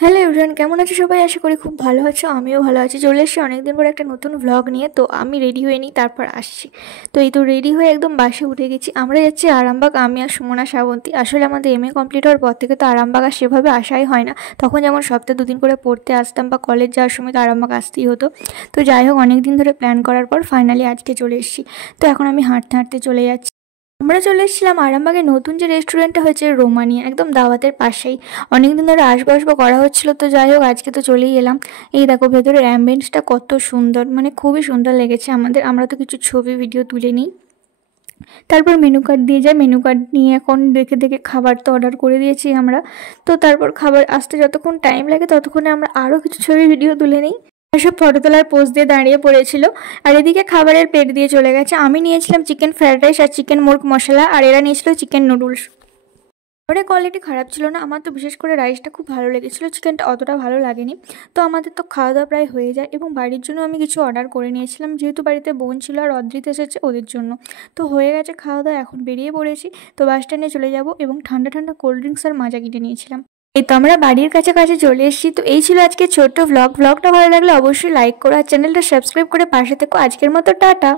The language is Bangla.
হ্যালো এভরিওয়ান, কেমন আছো সবাই? আশা করি খুব ভালো আছো। আমিও ভালো আছি। চলে এসেছি অনেকদিন পর একটা নতুন ভ্লগ নিয়ে। তো আমি রেডি হয়ে নিই, তারপর আসছি। তো এই তো রেডি হয়ে একদম বাসে উঠে গেছি। আমরা যাচ্ছি আরামবাগ, আমি আর সুমনা শ্রাবন্তী। আসলে আমাদের এমএ কমপ্লিট হওয়ার পর থেকে তো আরামবাগ আর সেভাবে আসাই হয় না। তখন যেমন সপ্তাহে দুদিন করে পড়তে আসতাম বা কলেজ যাওয়ার সময় তো আরামবাগ আসতেই হতো। তো যাই হোক, অনেক দিন ধরে প্ল্যান করার পর ফাইনালি আজকে চলে এসেছি। তো এখন আমি হাঁটতে হাঁটতে চলে যাচ্ছি। আমরা চলে এসেছিলাম আরামবাগের নতুন যে রেস্টুরেন্টটা হয়েছে রোমানিয়া, একদম দাওয়াতের পাশেই। অনেকদিন ধরে আসবো আসবো করা হচ্ছিল, তো যাই হোক আজকে তো চলেই এলাম। এই দেখো ভেতরের অ্যাম্বিয়েন্সটা কত সুন্দর, মানে খুবই সুন্দর লেগেছে আমাদের। আমরা তো কিছু ছবি ভিডিও তুলে নিই, তারপর মেনু কার্ড দিয়ে যায়। মেনু কার্ড নিয়ে এখন দেখে দেখে খাবার তো অর্ডার করে দিয়েছি আমরা। তো তারপর খাবার আসতে যতক্ষণ টাইম লাগে ততক্ষণে আমরা আরও কিছু ছবি ভিডিও তুলে নিই। এসব ফটো তোলার পোজ দিয়ে দাঁড়িয়ে পড়েছিল। আর এদিকে খাবারের প্লেট দিয়ে চলে গেছে। আমি নিয়েছিলাম চিকেন ফ্রাইড রাইস আর চিকেন মুরগ মশলা, আর এরা নিয়েছিল চিকেন নুডলস। খাবারের কোয়ালিটি খারাপ ছিল না, আমার তো বিশেষ করে রাইসটা খুব ভালো লেগেছিলো, চিকেনটা অতটা ভালো লাগেনি। তো আমাদের তো খাওয়া দাওয়া প্রায় হয়ে যায়, এবং বাড়ির জন্য আমি কিছু অর্ডার করে নিয়েছিলাম, যেহেতু বাড়িতে বোন ছিল আর অদ্রিত এসেছে ওদের জন্য। তো হয়ে গেছে খাওয়া দাওয়া, এখন বেরিয়ে পড়েছি। তো বাস স্ট্যান্ডে চলে যাব, এবং ঠান্ডা ঠান্ডা কোল্ড ড্রিঙ্কস আর মাজা কিনে নিয়েছিলাম। এই তো আমরা বাড়ির কাছাকাছি চলে এসেছি। তো এই ছিল আজকে ছোট্ট ভ্লগটা ভালো লাগলে অবশ্যই লাইক করো আর চ্যানেলটা সাবস্ক্রাইব করে পাশে থেকো। আজকের মতো টাটা।